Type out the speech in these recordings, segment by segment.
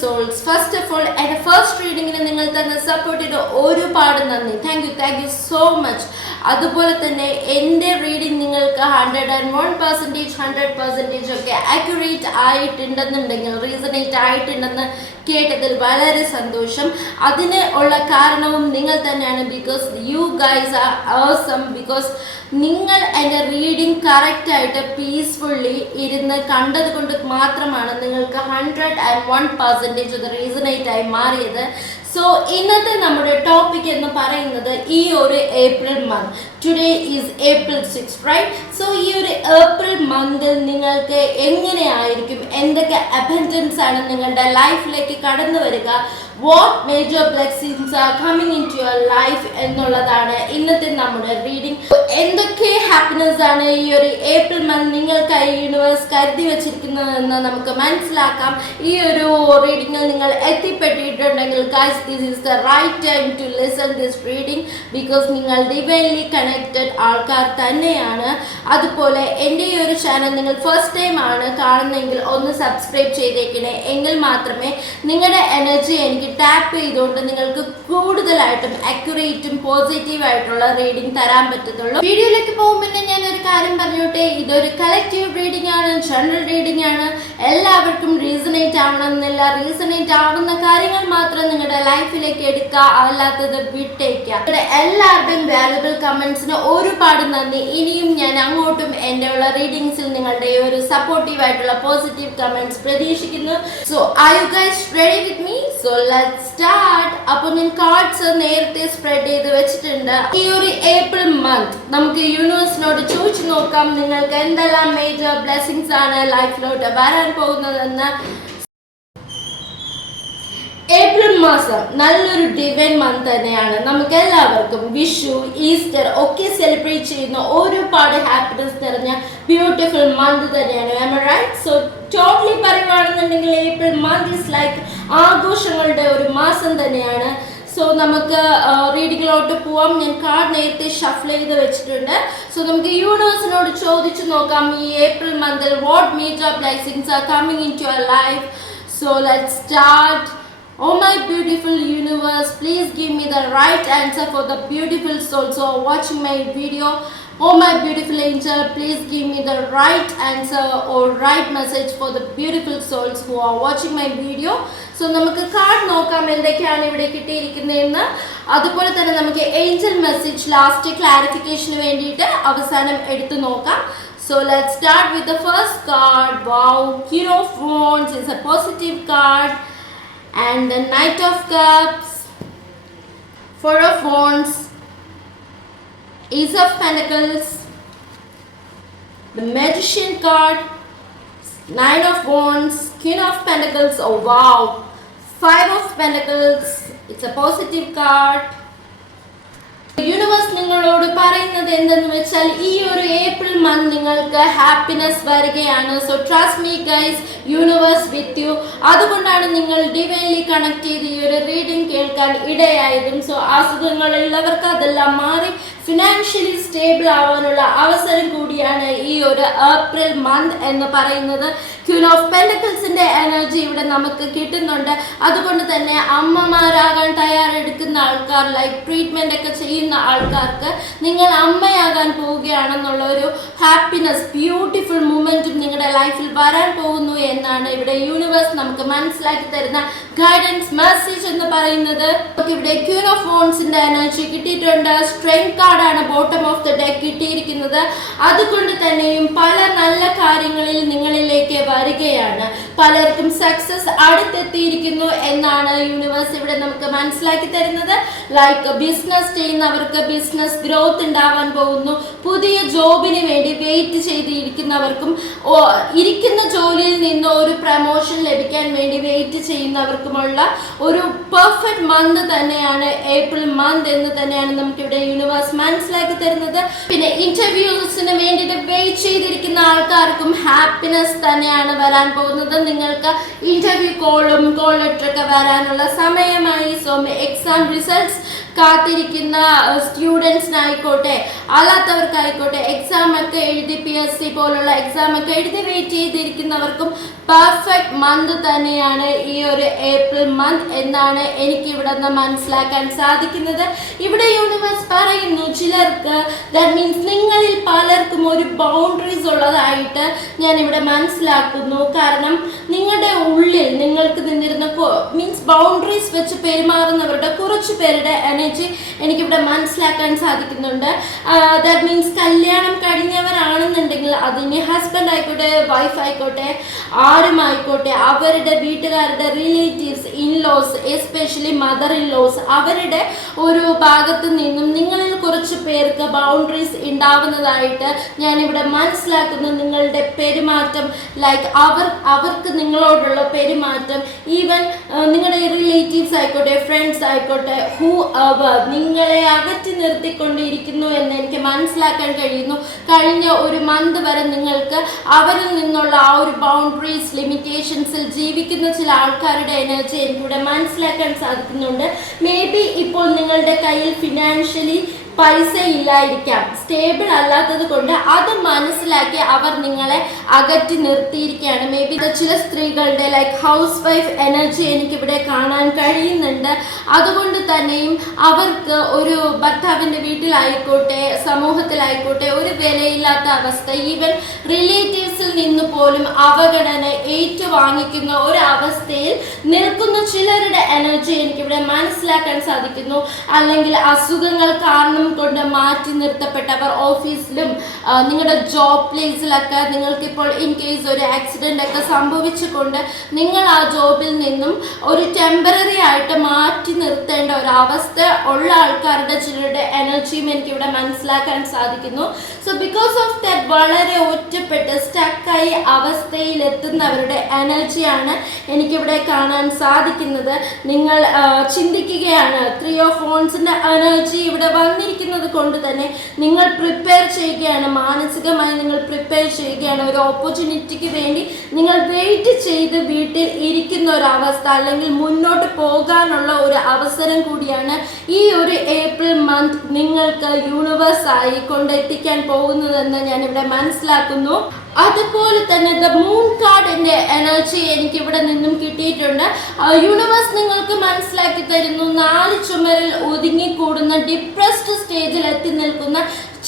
Souls first of all എന്റെ first റീഡിങ്ങിന് നിങ്ങൾ തന്ന സപ്പോർട്ടിന് ഒരുപാട് നന്ദി. Thank you thank you so much അതുപോലെ തന്നെ എന്റെ റീഡിങ് നിങ്ങൾക്ക് hundred and one percentage hundred percentage ഒക്കെ ആക്യുറേറ്റ് ആയിട്ടുണ്ടെന്നുണ്ടെങ്കിൽ റീസണേറ്റ് ആയിട്ടുണ്ടെന്ന് കേട്ടതിൽ വളരെ സന്തോഷം. അതിന് ഉള്ള കാരണവും നിങ്ങൾ തന്നെയാണ് because you guys are awesome because നിങ്ങൾ എന്റെ റീഡിങ് കറക്റ്റായിട്ട് പീസ്ഫുള്ളി ഇരുന്ന് കണ്ടത് കൊണ്ട് മാത്രമാണ് നിങ്ങൾക്ക് hundred and one percentage resonate ആയി മാറിയത്. സോ ഇന്നത്തെ നമ്മുടെ ടോപ്പിക് എന്ന് പറയുന്നത് ഈ ഒരു April month today is April six right so ഈ ഒരു ഏപ്രിൽ മന്തിൽ നിങ്ങൾക്ക് എങ്ങനെയായിരിക്കും? എന്തൊക്കെ അബൻഡൻസ് ആണ് നിങ്ങളുടെ ലൈഫിലേക്ക് കടന്നു വരിക what major blessings are coming in to your life എന്നുള്ളതാണ് ഇന്നത്തെ നമ്മുടെ റീഡിംഗ് എന്തൊക്കെ ഹാപ്പിനെസ് ആണ് ഈ ഒരു ഏപ്രിൽ മന്ത് നിങ്ങൾക്കായി യൂണിവേഴ്സ് കരുതി വെച്ചിരിക്കുന്നതെന്ന് നമുക്ക് മനസ്സിലാക്കാം. ഈ ഒരു റീഡിങ്ങിൽ നിങ്ങൾ എത്തിപ്പെട്ടിട്ടുണ്ടെങ്കിൽ guys this is the right time to listen this reading because നിങ്ങൾ ഡിവൈൻലി കണക്റ്റഡ് ആൾക്കാർ തന്നെയാണ്. അതുപോലെ എന്റെ ഈ ഒരു ചാനൽ നിങ്ങൾ ഫസ്റ്റ് ടൈം ആണ് കാണുന്നതെങ്കിൽ ഒന്ന് സബ്സ്ക്രൈബ് ചെയ്തേക്കണേ. എങ്കിൽ മാത്രമേ നിങ്ങളുടെ എനർജി എനിക്ക് ടാപ്പ് ചെയ്തുകൊണ്ട് നിങ്ങൾക്ക് കൂടുതലായിട്ടും അക്യുറേറ്റും പോസിറ്റീവ് ആയിട്ടുള്ള റീഡിംഗ് തരാൻ പറ്റത്തുള്ളൂ. വീഡിയോയിലേക്ക് പോകുമ്പോൾ ഞാൻ ഒരു കാര്യം പറഞ്ഞോട്ടെ? ഇതൊരു കളക്റ്റീവ് റീഡിംഗ് ആണ് ജനറൽ റീഡിംഗ് ആണ്. എല്ലാവർക്കും റീസണേറ്റ് ആവണമെന്നില്ല. റീസണേറ്റ് ആവുന്ന കാര്യങ്ങൾ മാത്രം നിങ്ങളുടെ ലൈഫിലേക്ക് എടുക്കുക. അല്ലാത്തത് വിട്ടേക്കുക. ഇവിടെ എല്ലാവരുടെയും വാല്യുബിൾ കമന്റ്സിന് ഒരുപാട് നന്ദി. ഇനിയും ഞാൻ അങ്ങോട്ടും എന്റെ ഉള്ള റീഡിങ്സിൽ നിങ്ങളുടെ ഒരു സപ്പോർട്ടീവ് ആയിട്ടുള്ള പോസിറ്റീവ് കമന്റ്സ് പ്രതീക്ഷിക്കുന്നു. So I you guys ready with me so let start അപ്പോൾ ഞാൻ കാർഡ്സ് നേരത്തെ സ്പ്രെഡ് ചെയ്ത് വെച്ചിട്ടുണ്ട്. ഈ ഒരു ഏപ്രിൽ മന്ത് നമുക്ക് യൂണിവേഴ്സിനോട് ചോദിച്ചു നോക്കാം. നിങ്ങൾക്ക് എന്തെല്ലാം മേജർ ബ്ലെസ്സിങ്സ് ആണ് ലൈഫിലോട്ട് വരാൻ പോകുന്നതെന്ന്. ഏപ്രിൽ മാസം നല്ലൊരു ഡിവൈൻ മന്ത് തന്നെയാണ്. നമുക്ക് എല്ലാവർക്കും വിഷു ഈസ്റ്റർ ഒക്കെ സെലിബ്രേറ്റ് ചെയ്യുന്ന ഒരുപാട് ഹാപ്പിനെസ് നിറഞ്ഞ ബ്യൂട്ടിഫുൾ മന്ത് തന്നെയാണ്. സോ ടോട്ടലി പറയുകയാണെന്നുണ്ടെങ്കിൽ ഏപ്രിൽ മന്ത് ഇസ് ലൈക്ക് ആഘോഷങ്ങളുടെ ഒരു മാസം തന്നെയാണ്. സോ നമുക്ക് റീഡിങ്ങിലോട്ട് പോവാം. ഞാൻ കാർഡ് നേരത്തെ ഷഫിൾ ചെയ്ത് വെച്ചിട്ടുണ്ട്. സോ നമുക്ക് യൂണിവേഴ്സിനോട് ചോദിച്ചു നോക്കാം. ഈ April മന്തിൽ what major blessings are coming in to your life so let start Oh my beautiful universe, please give me the right answer for the beautiful souls who are watching my video. Oh my beautiful angel, please give me the right answer or right message for the beautiful souls who are watching my video. So നമുക്ക് card നോക്കാം എന്തൊക്കെയാണ് ഇവിടെ കിട്ടിയിരിക്കുന്നതെന്ന് അതുപോലെ തന്നെ നമുക്ക് Angel message last ക്ലാരിഫിക്കേഷന് വേണ്ടിയിട്ട് അവസാനം എടുത്തു നോക്കാം So let's start with the first card. Wow, King of Wands is a positive card and the knight of cups four of wands Ace of Pentacles, the Magician card, Nine of Wands, King of Pentacles, oh wow, Five of Pentacles, it's a positive card, നിങ്ങളോട് പറയുന്നത് എന്തെന്ന് വെച്ചാൽ ഈ ഒരു April month നിങ്ങൾക്ക് happiness വരികയാണ്. So trust me guys universe with you അതുകൊണ്ടാണ് നിങ്ങൾ ഡിവൈൻലി കണക്ട് ചെയ്ത് ഈ ഒരു റീഡിംഗ് കേൾക്കാൻ ഇടയായതും. സോ അസുഖങ്ങളുള്ളവർക്ക് അതെല്ലാം മാറി ഫിനാൻഷ്യലി സ്റ്റേബിൾ ആവാനുള്ള അവസരം കൂടിയാണ് ഈ ഒരു ഏപ്രിൽ മന്ത് എന്ന് പറയുന്നത്. ക്യൂൻ ഓഫ് പെൻഡക്കിൾസിന്റെ എനർജി ഇവിടെ നമുക്ക് കിട്ടുന്നുണ്ട്. അതുകൊണ്ട് തന്നെ അമ്മമാരാകാൻ തയ്യാറെടുക്കുന്ന ആൾക്കാർ ലൈക്ക് ട്രീറ്റ്മെന്റ് ഒക്കെ ചെയ്യുന്ന ആൾക്കാർക്ക് നിങ്ങൾ അമ്മയാകാൻ പോവുകയാണെന്നുള്ള ഒരു ഹാപ്പിനെസ് ബ്യൂട്ടിഫുൾ മൂമെന്റും നിങ്ങളുടെ ലൈഫിൽ വരാൻ പോകുന്നു എന്നാണ് ഇവിടെ യൂണിവേഴ്സ് നമുക്ക് മനസ്സിലാക്കി തരുന്ന ഗൈഡൻസ് മെസ്സേജ് എന്ന് പറയുന്നത്. ഇവിടെ ക്യൂൻ ഓഫ് ഫോൺസിന്റെ എനർജി കിട്ടിയിട്ടുണ്ട്. സ്ട്രെങ്ത് കാർഡാണ് ബോട്ടം ഓഫ് ദ ഡെക്ക് കിട്ടിയിരിക്കുന്നത്. അതുകൊണ്ട് തന്നെയും പല നല്ല കാര്യങ്ങളിൽ നിങ്ങളിലേക്ക് വരികയാണ് പലർക്കും സക്സസ് അടുത്തെത്തിയിരിക്കുന്നു എന്നാണ് യൂണിവേഴ്സ് ഇവിടെ നമുക്ക് മനസ്സിലാക്കി തരുന്നത്. ലൈക്ക് ബിസിനസ് ചെയ്യുന്നവർക്ക് ബിസിനസ് ഗ്രോത്ത് ഉണ്ടാവാൻ പോകുന്നു. പുതിയ ജോബിന് വേണ്ടി വെയിറ്റ് ചെയ്തിരിക്കുന്നവർക്കും ഇരിക്കുന്ന ജോലിയിൽ നിന്ന് ഒരു പ്രമോഷൻ ലഭിക്കാൻ വേണ്ടി വെയിറ്റ് ചെയ്യുന്നവർക്കുമുള്ള ഒരു പെർഫെക്റ്റ് മന്ത് തന്നെയാണ് ഏപ്രിൽ മന്ത് എന്ന് തന്നെയാണ് നമുക്ക് ഇവിടെ യൂണിവേഴ്സ് മനസ്സിലാക്കി തരുന്നത്. പിന്നെ ഇന്റർവ്യൂസിന് വേണ്ടിയിട്ട് വെയിറ്റ് ചെയ്തിരിക്കുന്ന ആൾക്കാർക്കും ഹാപ്പിനെസ് തന്നെയാണ് വരാൻ പോകുന്നത്. നിങ്ങൾക്ക് ഇന്റർവ്യൂ കോളും കോൾ ലെറ്ററൊക്കെ വരാനുള്ള സമയമായി. സോ എക്സാം റിസൾട്ട്സ് കാത്തിരിക്കുന്ന സ്റ്റുഡൻസിനായിക്കോട്ടെ അല്ലാത്തവർക്കായിക്കോട്ടെ എക്സാം ഒക്കെ എഴുതി പി എസ് സി പോലുള്ള എക്സാം ഒക്കെ എഴുതി വെയിറ്റ് ചെയ്തിരിക്കുന്നവർക്കും പെർഫെക്റ്റ് മന്ത് തന്നെയാണ് ഈ ഒരു ഏപ്രിൽ മന്ത് എന്നാണ് എനിക്ക് ഇവിടെ നിന്ന് മനസ്സിലാക്കാൻ സാധിക്കുന്നത്. ഇവിടെ യൂണിവേഴ്സ് പറയുന്നു ചിലർക്ക് ദാറ്റ് മീൻസ് നിങ്ങളിൽ പലർക്കും ഒരു ബൗണ്ടറീസ് ഉള്ളതായിട്ട് ഞാൻ ഇവിടെ മനസ്സിലാക്കുന്നു. കാരണം നിങ്ങളുടെ ഉള്ളിൽ നിങ്ങൾക്ക് നിന്നിരുന്ന മീൻസ് ബൗണ്ടറീസ് വെച്ച് പെരുമാറുന്നവരുടെ കുറച്ച് പേരുടെ എനർജി എനിക്കിവിടെ മനസ്സിലാക്കാൻ സാധിക്കുന്നുണ്ട്. ദാറ്റ് മീൻസ് കല്യാണം കഴിഞ്ഞവരാണെന്നുണ്ടെങ്കിൽ അതിന് ഹസ്ബൻഡ് ആയിക്കോട്ടെ വൈഫ് ആയിക്കോട്ടെ ആരുമായിക്കോട്ടെ അവരുടെ വീട്ടുകാരുടെ relatives in laws especially mother in laws അവരുടെ ഒരു ഭാഗത്ത് നിന്നും നിങ്ങളിൽ കുറച്ച് പേർക്ക് ബൗണ്ടറീസ് ഉണ്ടാവുന്നതായിട്ട് ഞാനിവിടെ മനസ്സിലാക്കുന്നു. നിങ്ങളുടെ പെരുമാറ്റം ലൈക്ക് അവർ അവർക്ക് നിങ്ങളോടുള്ള പെരുമാറ്റം ഈവൻ നിങ്ങളുടെ റിലേറ്റീവ്സ് ആയിക്കോട്ടെ ഫ്രണ്ട്സ് ആയിക്കോട്ടെ ഹൂ അവർ നിങ്ങളെ അകറ്റി നിർത്തിക്കൊണ്ടിരിക്കുന്നു എന്ന് എനിക്ക് മനസ്സിലാക്കാൻ കഴിയുന്നു. കഴിഞ്ഞ ഒരു മന്ത് വരെ നിങ്ങൾക്ക് അവരിൽ നിന്നുള്ള ആ ഒരു ബൗണ്ടറീസ് ലിമിറ്റേഷൻസിൽ ജീവിക്കുന്ന ചില ആൾക്കാരുടെ എനർജി എനിക്കിവിടെ മനസ്സിലാക്കാൻ സാധിക്കുന്നുണ്ട്. മേ ബി ഇപ്പോൾ നിങ്ങളുടെ കയ്യിൽ ഫിനാൻഷ്യലി പൈസ ഇല്ലായിരിക്കാം സ്റ്റേബിൾ അല്ലാത്തത് കൊണ്ട് അത് മനസ്സിലാക്കി അവർ നിങ്ങളെ അകറ്റി നിർത്തിയിരിക്കുകയാണ്. മേ ബി ചില സ്ത്രീകളുടെ ലൈക്ക് ഹൗസ് വൈഫ് എനർജി എനിക്കിവിടെ കാണാൻ കഴിയുന്നുണ്ട്. അതുകൊണ്ട് തന്നെയും അവർക്ക് ഒരു ഭർത്താവിന്റെ വീട്ടിലായിക്കോട്ടെ സമൂഹത്തിലായിക്കോട്ടെ ഒരു വിലയില്ലാത്ത അവസ്ഥ ഈവൻ റിലേറ്റീവ്സിൽ നിന്ന് പോലും അവഗണന ഏറ്റുവാങ്ങിക്കുന്ന ഒരു അവസ്ഥയിൽ നിൽക്കുന്ന ചിലരുടെ എനർജി എനിക്കിവിടെ മനസ്സിലാക്കാൻ സാധിക്കുന്നു. അല്ലെങ്കിൽ അസുഖങ്ങൾ കാരണം കൊണ്ട് മാറ്റി നിർത്തപ്പെട്ടവർ ഓഫീസിലും നിങ്ങളുടെ ജോബ് പ്ലേസിലൊക്കെ നിങ്ങൾക്കിപ്പോൾ ഇൻ കേസ് ഒരു ആക്സിഡന്റ് ഒക്കെ സംഭവിച്ചുകൊണ്ട് നിങ്ങൾ ആ ജോബിൽ നിന്നും ഒരു ടെമ്പററി ആയിട്ട് മാറ്റി നിർത്തേണ്ട ഒരു അവസ്ഥ ഉള്ള ആൾക്കാരുടെ ചിലരുടെ എനർജിയും എനിക്കിവിടെ മനസ്സിലാക്കാൻ സാധിക്കുന്നു. സോ ബിക്കോസ് ഓഫ് ദാറ്റ് വളരെ ഒറ്റപ്പെട്ട് സ്റ്റക്കായി അവസ്ഥയിൽ എത്തുന്നവരുടെ എനർജിയാണ് എനിക്കിവിടെ കാണാൻ സാധിക്കുന്നത്. നിങ്ങൾ ചിന്തിക്കുകയാണ് ത്രീ ഓഫ് ഫോൺസിന്റെ എനർജി ഇവിടെ വന്നിരിക്കുന്നത് കൊണ്ട് തന്നെ നിങ്ങൾ പ്രിപ്പയർ ചെയ്യുകയാണ്. മാനസികമായി നിങ്ങൾ പ്രിപ്പയർ ചെയ്യുകയാണ്. ഒരു ഓപ്പർച്യൂണിറ്റിക്ക് വേണ്ടി നിങ്ങൾ വെയിറ്റ് ചെയ്ത് വീട്ടിൽ ഇരിക്കുന്ന ഒരു അവസ്ഥ അല്ലെങ്കിൽ മുന്നോട്ട് പോകാനുള്ള ഒരു അവസരം കൂടിയാണ് ഈ ഒരു ഏപ്രിൽ മന്ത് നിങ്ങൾക്ക് യൂണിവേഴ്സായി കൊണ്ടെത്തിക്കാൻ പോകുന്നതെന്ന് ഞാൻ ഇവിടെ മനസ്സിലാക്കുന്നു. അതുപോലെ തന്നെ ദ മൂൺ കാർഡിന്റെ എനർജി എനിക്ക് ഇവിടെ നിന്നും കിട്ടിയിട്ടുണ്ട്. യൂണിവേഴ്സ് നിങ്ങൾക്ക് മനസ്സിലാക്കി തരുന്നു. നാല് ചുമരിൽ ഒതുങ്ങിക്കൂടുന്ന ഡിപ്രസ്ഡ് സ്റ്റേജിൽ എത്തി നിൽക്കുന്ന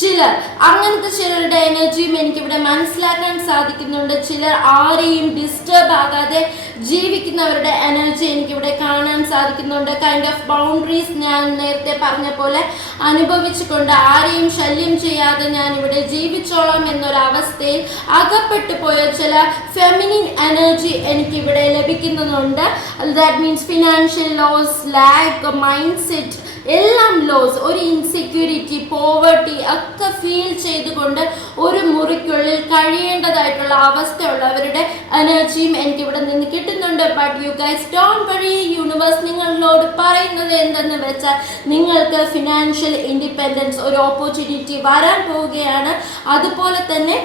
ചിലർ. അങ്ങനത്തെ ചിലരുടെ എനർജിയും എനിക്കിവിടെ മനസ്സിലാക്കാൻ സാധിക്കുന്നുണ്ട്. ചിലർ ആരെയും ഡിസ്റ്റർബ് ആകാതെ ജീവിക്കുന്നവരുടെ എനർജി എനിക്കിവിടെ കാണാൻ സാധിക്കുന്നുണ്ട്. കൈൻഡ് ഓഫ് ബൗണ്ടറീസ് ഞാൻ നേരത്തെ പറഞ്ഞ പോലെ അനുഭവിച്ചുകൊണ്ട് ആരെയും ശല്യം ചെയ്യാതെ ഞാൻ ഇവിടെ ജീവിച്ചോളാം എന്നൊരവസ്ഥയിൽ അകപ്പെട്ടു പോയ ചില ഫെമിനിൻ എനർജി എനിക്കിവിടെ ലഭിക്കുന്നുണ്ട്. That means financial loss lack mindset എല്ലാം ലോസ് ഒരു ഇൻസെക്യൂരിറ്റി പോവർട്ടി ഒക്കെ ഫീൽ ചെയ്തുകൊണ്ട് ഒരു മുറിക്കുള്ളിൽ കഴിയേണ്ടതായിട്ടുള്ള അവസ്ഥയുള്ളവരുടെ എനർജിയും എനിക്ക് ഇവിടെ നിന്ന് കിട്ടുന്നുണ്ട്. But you guys don't worry universe നിങ്ങളോട് പറയുന്നത് എന്തെന്ന് വെച്ചാൽ നിങ്ങൾക്ക് ഫിനാൻഷ്യൽ ഇൻഡിപെൻഡൻസ് ഒരു ഓപ്പർച്യൂണിറ്റി വരാൻ പോവുകയാണ്. അതുപോലെ തന്നെ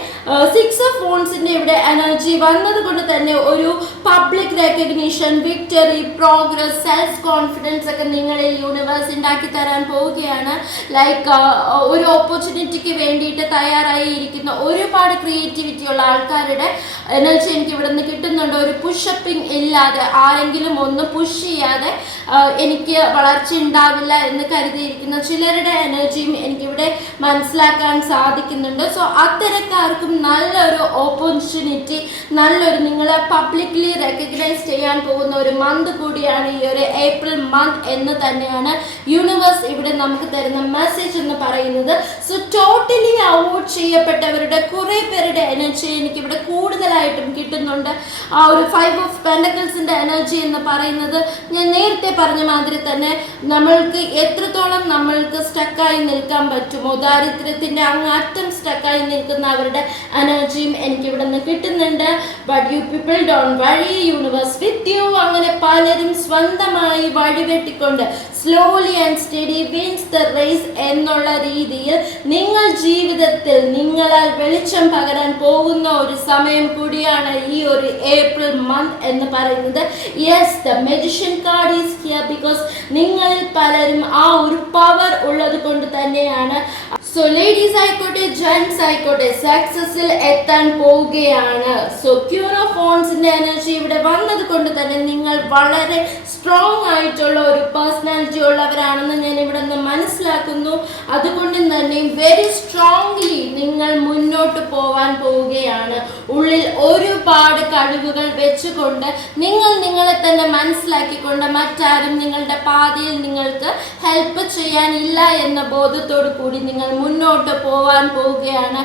സിക്സ് ഓഫ് ഫോൺസിന്റെ ഇവിടെ എനർജി വന്നതുകൊണ്ട് തന്നെ ഒരു public recognition victory progress self confidence ഒക്കെ നിങ്ങളിൽ യൂണിവേഴ്സ് ഉണ്ടാക്കി തരാൻ പോവുകയാണ്. ലൈക്ക് ഒരു ഓപ്പർച്യൂണിറ്റിക്ക് വേണ്ടിയിട്ട് തയ്യാറായി ഇരിക്കുന്ന ഒരുപാട് ക്രിയേറ്റിവിറ്റി ഉള്ള ആൾക്കാരുടെ എനർജി എനിക്ക് ഇവിടെ നിന്ന് കിട്ടുന്നുണ്ട്. ഒരു പുഷപ്പിംഗ് ഇല്ലാതെ ആരെങ്കിലും ഒന്ന് പുഷ് ചെയ്യാതെ എനിക്ക് വളർച്ച ഉണ്ടാവില്ല എന്ന് കരുതിയിരിക്കുന്ന ചിലരുടെ എനർജിയും എനിക്കിവിടെ മനസ്സിലാക്കാൻ സാധിക്കുന്നുണ്ട്. സോ അത്തരക്കാർക്കും നല്ലൊരു ഓപ്പർച്യൂണിറ്റി നല്ലൊരു നിങ്ങളെ പബ്ലിക്ലി റെക്കഗ്നൈസ് ചെയ്യാൻ പോകുന്ന ഒരു മന്ത് കൂടിയാണ് ഈ ഒരു ഏപ്രിൽ മന്ത് എന്ന് തന്നെയാണ് യൂണിവേഴ്സ് ഇവിടെ നമുക്ക് തരുന്ന മെസ്സേജ് എന്ന് പറയുന്നത് സോ ടോട്ടലി അവോയ്ഡ് ചെയ്യപ്പെട്ടവരുടെ കുറേ പേരുടെ എനർജി എനിക്ക് ഇവിടെ കൂടുതലായിട്ടും കിട്ടുന്നുണ്ട്. ആ ഒരു ഫൈവ് ഓഫ് പെൻഡക്കിൾസിന്റെ എനർജി എന്ന് പറയുന്നത് ഞാൻ നേരത്തെ പറഞ്ഞ മാതിരി തന്നെ നമ്മൾക്ക് എത്രത്തോളം നമ്മൾക്ക് സ്റ്റക്കായി നിൽക്കാൻ പറ്റുമോ ദാരിദ്ര്യത്തിന്റെ അങ്ങാറ്റം സ്റ്റക്കായി നിൽക്കുന്ന അവരുടെ എനർജിയും എനിക്ക് ഇവിടെ നിന്ന് കിട്ടുന്നുണ്ട്. But you people don't worry universe with you അങ്ങനെ പലരും സ്വന്തമായി വഴിവെട്ടിക്കൊണ്ട് slowly and steady wins the race എന്നുള്ള രീതിയിൽ നിങ്ങൾ ജീവിതത്തിൽ നിങ്ങളാൽ വെളിച്ചം പകരാൻ പോകുന്ന ഒരു സമയം കൂടിയാണ് ഈ ഒരു ഏപ്രിൽ മന്ത് എന്ന് പറയുന്നത്. Yes the magician card is here because നിങ്ങളിൽ പലരും ആ ഒരു പവർ ഉള്ളത് കൊണ്ട് തന്നെയാണ് സോ ലേഡീസ് ആയിക്കോട്ടെ ജെൻസ് ആയിക്കോട്ടെ സക്സസിൽ എത്താൻ പോവുകയാണ്. സോ ക്യൂറോ ഫോൺസിന്റെ എനർജി ഇവിടെ വന്നത് കൊണ്ട് തന്നെ നിങ്ങൾ വളരെ സ്ട്രോങ് ആയിട്ടുള്ള ഒരു പേഴ്സണാലിറ്റി ഉള്ളവരാണെന്ന് ഞാൻ ഇവിടെ നിന്ന് മനസ്സിലാക്കുന്നു. അതുകൊണ്ട് തന്നെ വെരി സ്ട്രോങ്ലി നിങ്ങൾ മുന്നോട്ട് പോവാൻ പോവുകയാണ്. ഉള്ളിൽ ഒരുപാട് കഴിവുകൾ വെച്ചുകൊണ്ട് നിങ്ങൾ നിങ്ങളെ തന്നെ മനസ്സിലാക്കിക്കൊണ്ട് മറ്റാരും നിങ്ങളുടെ പാതയിൽ നിങ്ങൾക്ക് ഹെൽപ്പ് ചെയ്യാനില്ല എന്ന ബോധത്തോടു കൂടി നിങ്ങൾ മുന്നോട്ട് പോവാൻ പോവുകയാണ്.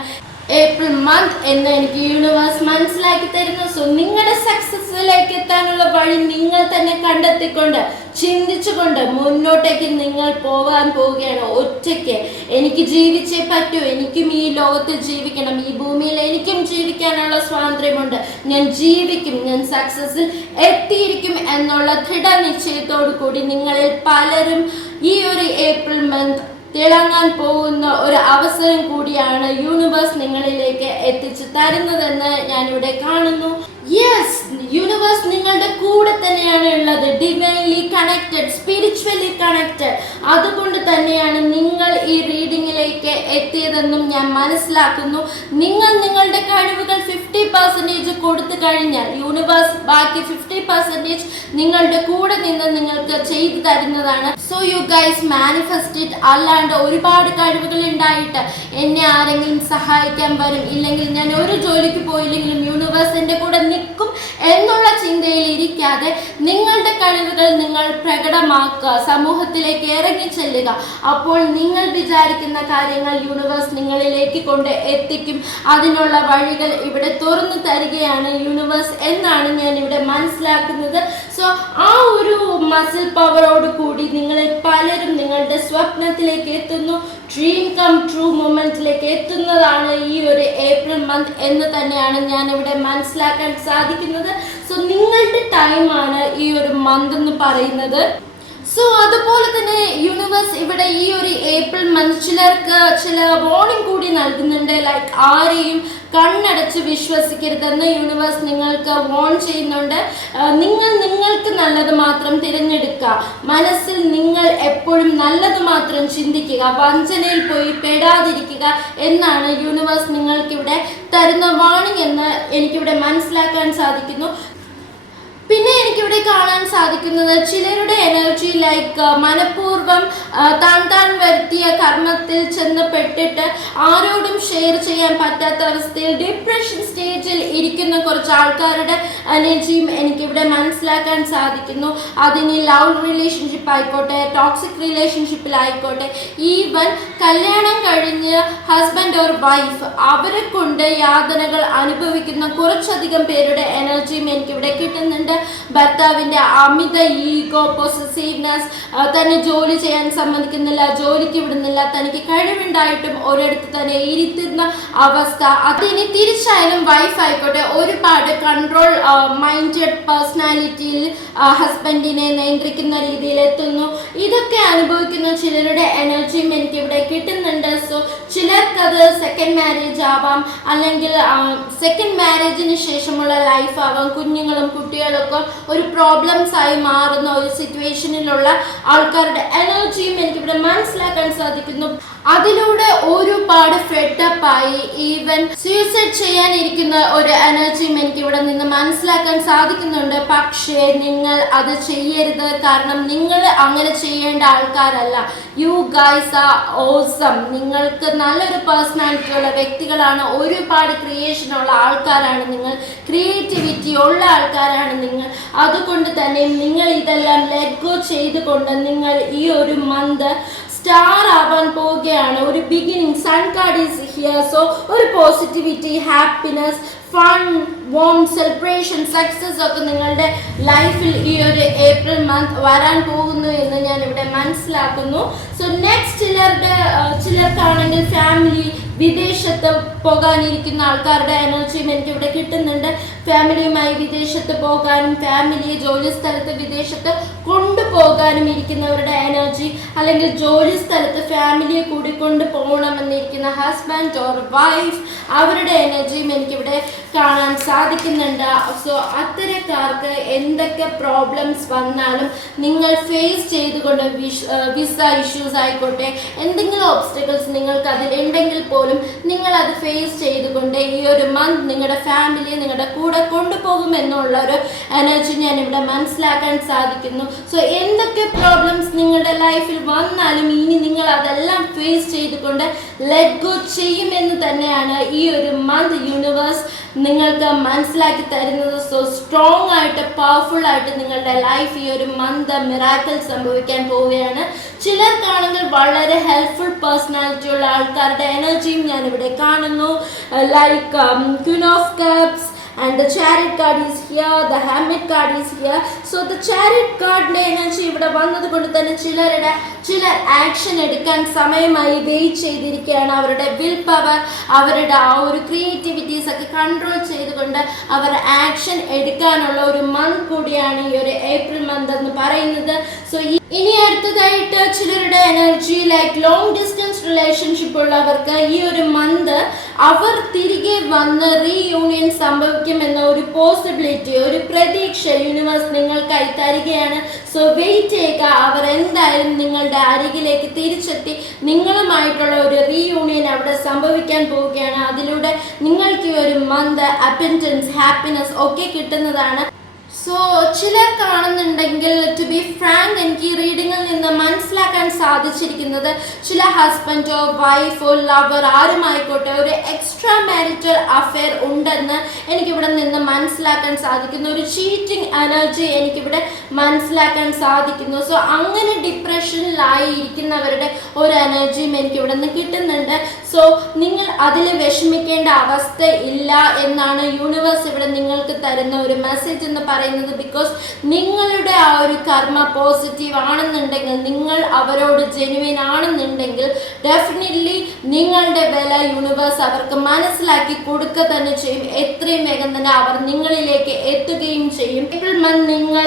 ഏപ്രിൽ മന്ത് എന്ന് എനിക്ക് യൂണിവേഴ്സ് മനസ്സിലാക്കി തരുന്നു. സോ നിങ്ങളുടെ സക്സസ്സിലേക്ക് എത്താനുള്ള വഴി നിങ്ങൾ തന്നെ കണ്ടെത്തിക്കൊണ്ട് ചിന്തിച്ചുകൊണ്ട് മുന്നോട്ടേക്ക് നിങ്ങൾ പോവാൻ പോവുകയാണ്. ഒറ്റയ്ക്ക് എനിക്ക് ജീവിച്ചേ പറ്റൂ. എനിക്കും ഈ ലോകത്ത് ജീവിക്കണം. ഈ ഭൂമിയിൽ എനിക്കും ജീവിക്കാനുള്ള സ്വാതന്ത്ര്യമുണ്ട്. ഞാൻ ജീവിക്കും. ഞാൻ സക്സസ്സിൽ എത്തിയിരിക്കും എന്നുള്ള ദൃഢനിശ്ചയത്തോടു കൂടി നിങ്ങളിൽ പലരും ഈ ഒരു ഏപ്രിൽ മന്ത് തിളങ്ങാൻ പോകുന്ന ഒരു അവസരം കൂടിയാണ് യൂണിവേഴ്സ് നിങ്ങളിലേക്ക് എത്തിച്ചു തരുന്നതെന്ന് ഞാനിവിടെ കാണുന്നു. യെസ് യൂണിവേഴ്സ് നിങ്ങളുടെ കൂടെ തന്നെയാണ് ഉള്ളത്. ഡിവൈൻലി കണക്റ്റഡ് സ്പിരിച്വലി കണക്റ്റഡ് അതുകൊണ്ട് തന്നെയാണ് നിങ്ങൾ ഈ റീഡിങ്ങിലേക്ക് എത്തിയതെന്നും ഞാൻ മനസ്സിലാക്കുന്നു. നിങ്ങൾ നിങ്ങളുടെ കഴിവുകൾ ഫിഫ്റ്റി പെർസെന്റേജ് കൊടുത്തു കഴിഞ്ഞാൽ യൂണിവേഴ്സ് ബാക്കി ഫിഫ്റ്റി പെർസെന്റേജ് നിങ്ങളുടെ കൂടെ നിന്ന് നിങ്ങൾക്ക് ചെയ്തു തരുന്നതാണ്. So you guys manifest it അല്ലാണ്ട് ഒരുപാട് കഴിവുകൾ ഉണ്ടായിട്ട് എന്നെ ആരെങ്കിലും സഹായിക്കാൻ വരും. ഇല്ലെങ്കിൽ ഞാൻ ഒരു ജോലിക്ക് പോയില്ലെങ്കിലും യൂണിവേഴ്സ് എന്റെ കൂടെ നിൽക്കും എന്നുള്ള ചിന്തയിൽ ഇരിക്കാതെ നിങ്ങളുടെ കഴിവുകൾ നിങ്ങൾ പ്രകടമാക്കുക സമൂഹത്തിലേക്ക് ഇറങ്ങി ചെല്ലുക. അപ്പോൾ നിങ്ങൾ വിചാരിക്കുന്ന കാര്യങ്ങൾ യൂണിവേഴ്സ് നിങ്ങളിലേക്ക് കൊണ്ട് എത്തിക്കും. അതിനുള്ള വഴികൾ ഇവിടെ തുറന്നു തരികയാണ് യൂണിവേഴ്സ് എന്നാണ് ഞാൻ ഇവിടെ മനസ്സിലാക്കുന്നത്. സോ ആ ഒരു മസിൽ പവറോട് കൂടി നിങ്ങളിൽ പലരും നിങ്ങളുടെ സ്വപ്നത്തിലേക്ക് എത്തുന്നു. ഡ്രീം കം ട്രൂ മൊമെന്റിലേക്ക് എത്തുന്നതാണ് ഈ ഒരു ഏപ്രിൽ മന്ത് എന്ന് തന്നെയാണ് ഞാൻ ഇവിടെ മനസ്സിലാക്കാൻ സാധിക്കുന്നത്. സോ നിങ്ങളുടെ ടൈമാണ് ഈ ഒരു മന്ത് എന്ന് പറയുന്നത്. സോ അതുപോലെ തന്നെ യൂണിവേഴ്സ് ഇവിടെ ഈ ഒരു ഏപ്രിൽ മന്ത് ചിലർക്ക് ചില വാർണിംഗ് കൂടി നൽകുന്നുണ്ട്. ലൈക്ക് ആരെയും കണ്ണടച്ച് വിശ്വസിക്കരുതെന്ന് യൂണിവേഴ്സ് നിങ്ങൾക്ക് വോൺ ചെയ്യുന്നുണ്ട്. നിങ്ങൾ നിങ്ങൾക്ക് നല്ലത് മാത്രം തിരഞ്ഞെടുക്കുക. മനസ്സിൽ നിങ്ങൾ എപ്പോഴും നല്ലത് മാത്രം ചിന്തിക്കുക. വഞ്ചനയിൽ പോയി പെടാതിരിക്കുക എന്നാണ് യൂണിവേഴ്സ് നിങ്ങൾക്കിവിടെ തരുന്ന വാണിംഗ് എന്ന് എനിക്കിവിടെ മനസ്സിലാക്കാൻ സാധിക്കുന്നു. പിന്നെ എനിക്കിവിടെ കാണാൻ സാധിക്കുന്നത് ചിലരുടെ എനർജി ലൈക്ക് മനഃപൂർവം താൻ താൻ വരുത്തിയ കർമ്മത്തിൽ ചെന്ന് പെട്ടിട്ട് ആരോടും ഷെയർ ചെയ്യാൻ പറ്റാത്ത അവസ്ഥയിൽ ഡിപ്രഷൻ സ്റ്റേജിൽ ഇരിക്കുന്ന കുറച്ച് ആൾക്കാരുടെ എനർജിയും എനിക്കിവിടെ മനസ്സിലാക്കാൻ സാധിക്കുന്നു. അതിന് ലവ് റിലേഷൻഷിപ്പ് ആയിക്കോട്ടെ ടോക്സിക് റിലേഷൻഷിപ്പിലായിക്കോട്ടെ ഈവൻ കല്യാണം കഴിഞ്ഞ് ഹസ്ബൻഡ് ഓർ വൈഫ് അവരെ കൊണ്ട് യാതനകൾ അനുഭവിക്കുന്ന കുറച്ചധികം പേരുടെ എനർജിയും എനിക്കിവിടെ കിട്ടുന്നുണ്ട്. ഭർത്താവിന്റെ അമിത ഈഗോ പൊസസീവ്നെസ് തന്നെ ജോലി ചെയ്യാൻ സമ്മതിക്കുന്നില്ല ജോലിക്ക് വിടുന്നില്ല തനിക്ക് കഴിവുണ്ടായിട്ടും ഒരിടത്ത് തന്നെ ഇരുത്തുന്ന അവസ്ഥ. അതിനി തിരിച്ചായാലും വൈഫ് ആയിക്കോട്ടെ ഒരുപാട് കൺട്രോൾ മൈൻഡഡ് പേഴ്സണാലിറ്റിയിൽ ഹസ്ബൻഡിനെ നിയന്ത്രിക്കുന്ന രീതിയിൽ എത്തുന്നു ഇതൊക്കെ അനുഭവിക്കുന്ന ചിലരുടെ എനർജിയും എനിക്ക് ഇവിടെ കിട്ടുന്നുണ്ട്. സോ സെക്കൻഡ് മാരേജ് ആവാം. അല്ലെങ്കിൽ സെക്കൻഡ് മാരേജിന് ശേഷമുള്ള ലൈഫ് കുഞ്ഞുങ്ങളും കുട്ടികളൊക്കെ ഒരു പ്രോബ്ലംസ് ആയി മാറുന്ന ഒരു സിറ്റുവേഷനിലുള്ള ആൾക്കാരുടെ എനർജിയും എനിക്കിവിടെ മനസ്സിലാക്കാൻ സാധിക്കുന്നു. അതിലൂടെ ഒരുപാട് ഫെഡപ്പ് ആയി. ഈവൻ സൂയിസൈഡ് ചെയ്യാനിരിക്കുന്ന ഒരു എനർജിയും എനിക്ക് ഇവിടെ നിന്ന് മനസ്സിലാക്കാൻ സാധിക്കുന്നുണ്ട്. പക്ഷേ നിങ്ങൾ അത് ചെയ്യരുത്. കാരണം നിങ്ങൾ അങ്ങനെ ചെയ്യേണ്ട ആൾക്കാരല്ല. യു ഗൈസ് ആ ഓസം നിങ്ങൾക്ക് നല്ലൊരു പേഴ്സണാലിറ്റി ഉള്ള വ്യക്തികളാണ്. ഒരുപാട് ക്രിയേഷൻ ഉള്ള ആൾക്കാരാണ് നിങ്ങൾ. ക്രിയേറ്റിവിറ്റി ഉള്ള ആൾക്കാരാണ് നിങ്ങൾ. അതുകൊണ്ട് തന്നെ നിങ്ങൾ ഇതെല്ലാം ലെറ്റ് ഗോ ചെയ്തുകൊണ്ട് നിങ്ങൾ ഈ ഒരു മന്ത് സ്റ്റാർ ആവാൻ പോവുകയാണ്. ഒരു beginning sun card is here so ഒരു positivity happiness fun warm celebration success ഒക്കെ നിങ്ങളുടെ ലൈഫിൽ ഈ ഒരു ഏപ്രിൽ മന്ത് വരാൻ പോകുന്നു എന്ന് ഞാൻ ഇവിടെ മനസ്സിലാക്കുന്നു. സോ നെക്സ്റ്റ് ചിലരുടെ ചിലർക്കാണെങ്കിൽ ഫാമിലി വിദേശത്ത് പോകാനിരിക്കുന്ന ആൾക്കാരുടെ എനിക്ക് ഇവിടെ കിട്ടുന്നുണ്ട്. ഫാമിലിയുമായി വിദേശത്ത് പോകാനും ഫാമിലിയെ ജോലി സ്ഥലത്ത് വിദേശത്ത് കൊണ്ടുപോകാനും ഇരിക്കുന്നവരുടെ എനർജി അല്ലെങ്കിൽ ജോലി സ്ഥലത്ത് ഫാമിലിയെ കൂടി കൊണ്ട് പോകണമെന്നിരിക്കുന്ന ഹസ്ബൻഡ് ഓർ വൈഫ് അവരുടെ എനർജിയും എനിക്കിവിടെ കാണാൻ സാധിക്കുന്നുണ്ട്. സോ അത്തരക്കാർക്ക് എന്തൊക്കെ പ്രോബ്ലംസ് വന്നാലും നിങ്ങൾ ഫേസ് ചെയ്തുകൊണ്ട് വിസ ഇഷ്യൂസ് ആയിക്കോട്ടെ എന്തെങ്കിലും ഓബ്സ്റ്റക്കിൾസ് നിങ്ങൾക്ക് അതിൽ ഉണ്ടെങ്കിൽ പോലും നിങ്ങൾ അത് ഫേസ് ചെയ്തുകൊണ്ട് ഈ ഒരു മന്ത് നിങ്ങളുടെ ഫാമിലിയെ നിങ്ങളുടെ കൂടെ കൊണ്ടുപോകും എന്നുള്ള ഒരു എനർജി ഞാൻ ഇവിടെ മനസ്സിലാക്കാൻ സാധിക്കുന്നു. സോ എന്തൊക്കെ പ്രോബ്ലംസ് നിങ്ങളുടെ ലൈഫിൽ വന്നാലും ഇനി നിങ്ങൾ അതെല്ലാം ഫേസ് ചെയ്തുകൊണ്ട് ലെറ്റ് ഗോ ചെയ്യുമെന്ന് തന്നെയാണ് ഈ ഒരു മന്ത് യൂണിവേഴ്സ് നിങ്ങൾക്ക് മനസ്സിലാക്കി തരുന്നത്. സോ സ്ട്രോങ് ആയിട്ട് പവർഫുൾ ആയിട്ട് നിങ്ങളുടെ ലൈഫ് ഈ ഒരു മന്ത് മിറാക്കൽ സംഭവിക്കാൻ പോവുകയാണ്. ചിലർക്കാണെങ്കിൽ വളരെ ഹെൽപ്ഫുൾ പേഴ്സണാലിറ്റി ഉള്ള ആൾക്കാരുടെ എനർജിയും ഞാൻ ഇവിടെ കാണുന്നു. Like queen of cups and the chariot card is here the hermit card is here. So the chariot കാർഡിന്റെ എനർജി ഇവിടെ വന്നത് കൊണ്ട് തന്നെ ചിലരുടെ ചിലർ ആക്ഷൻ എടുക്കാൻ സമയമായി വെയിറ്റ് ചെയ്തിരിക്കുകയാണ്. അവരുടെ വിൽ പവർ അവരുടെ ആ ഒരു ക്രിയേറ്റിവിറ്റീസ് ഒക്കെ കൺട്രോൾ ചെയ്തുകൊണ്ട് അവർ ആക്ഷൻ എടുക്കാനുള്ള ഒരു മന്ത് കൂടിയാണ് ഈ ഒരു ഏപ്രിൽ മന്ത് എന്ന് പറയുന്നത്. സോ ഇനി അടുത്തതായിട്ട് ചിലരുടെ energy like long distance relationship ഉള്ളവർക്ക് ഈ ഒരു മന്ത് അവർ തിരികെ വന്ന് റീയൂണിയൻ സംഭവിക്കുമെന്ന ഒരു പോസിബിലിറ്റി ഒരു പ്രതീക്ഷ യൂണിവേഴ്സ് നിങ്ങൾക്കായി തരികയാണ്. സോ വെയിറ്റ് ചെയ്യുക അവർ എന്തായാലും നിങ്ങളുടെ അരികിലേക്ക് തിരിച്ചെത്തി. നിങ്ങളുമായിട്ടുള്ള ഒരു റീയൂണിയൻ അവിടെ സംഭവിക്കാൻ പോവുകയാണ്. അതിലൂടെ നിങ്ങൾക്ക് ഒരു മന്ത് അപ്പന്റൻസ് ഹാപ്പിനെസ് ഒക്കെ കിട്ടുന്നതാണ്. സോ ചിലർ കാണുന്നുണ്ടെങ്കിൽ ടു ബി ഫ്രാങ്ക് എനിക്ക് ഈ റീഡിങ്ങിൽ നിന്ന് മനസ്സിലാക്കാൻ സാധിച്ചിരിക്കുന്നത് ചില ഹസ്ബൻഡോ വൈഫോ ലവർ ആരുമായിക്കോട്ടെ ഒരു എക്സ്ട്രാ മാരിറ്റൽ അഫെയർ ഉണ്ടെന്ന് എനിക്കിവിടെ നിന്ന് മനസ്സിലാക്കാൻ സാധിക്കുന്നു. ഒരു ചീറ്റിംഗ് എനർജി എനിക്കിവിടെ മനസ്സിലാക്കാൻ സാധിക്കുന്നു. സോ അങ്ങനെ ഡിപ്രഷനിലായി ഇരിക്കുന്നവരുടെ ഒരു എനർജിയും എനിക്കിവിടെ നിന്ന് കിട്ടുന്നുണ്ട്. സോ നിങ്ങൾ അതിൽ വിഷമിക്കേണ്ട അവസ്ഥ ഇല്ല എന്നാണ് യൂണിവേഴ്സ് ഇവിടെ നിങ്ങൾക്ക് തരുന്ന ഒരു മെസ്സേജ് എന്ന് പറയുന്നത്. ബിക്കോസ് നിങ്ങളുടെ ആ ഒരു കർമ്മ പോസിറ്റീവ് ആണെന്നുണ്ടെങ്കിൽ നിങ്ങൾ അവരോട് ജെനുവിൻ ആണെന്നുണ്ടെങ്കിൽ ഡെഫിനറ്റ്ലി നിങ്ങളുടെ വില യൂണിവേഴ്സ് അവർക്ക് മനസ്സിലാക്കി കൊടുക്കുക തന്നെ ചെയ്യും. എത്രയും വേഗം തന്നെ അവർ നിങ്ങളിലേക്ക് എത്തുകയും ചെയ്യും. ഏപ്രിൽ നിങ്ങൾ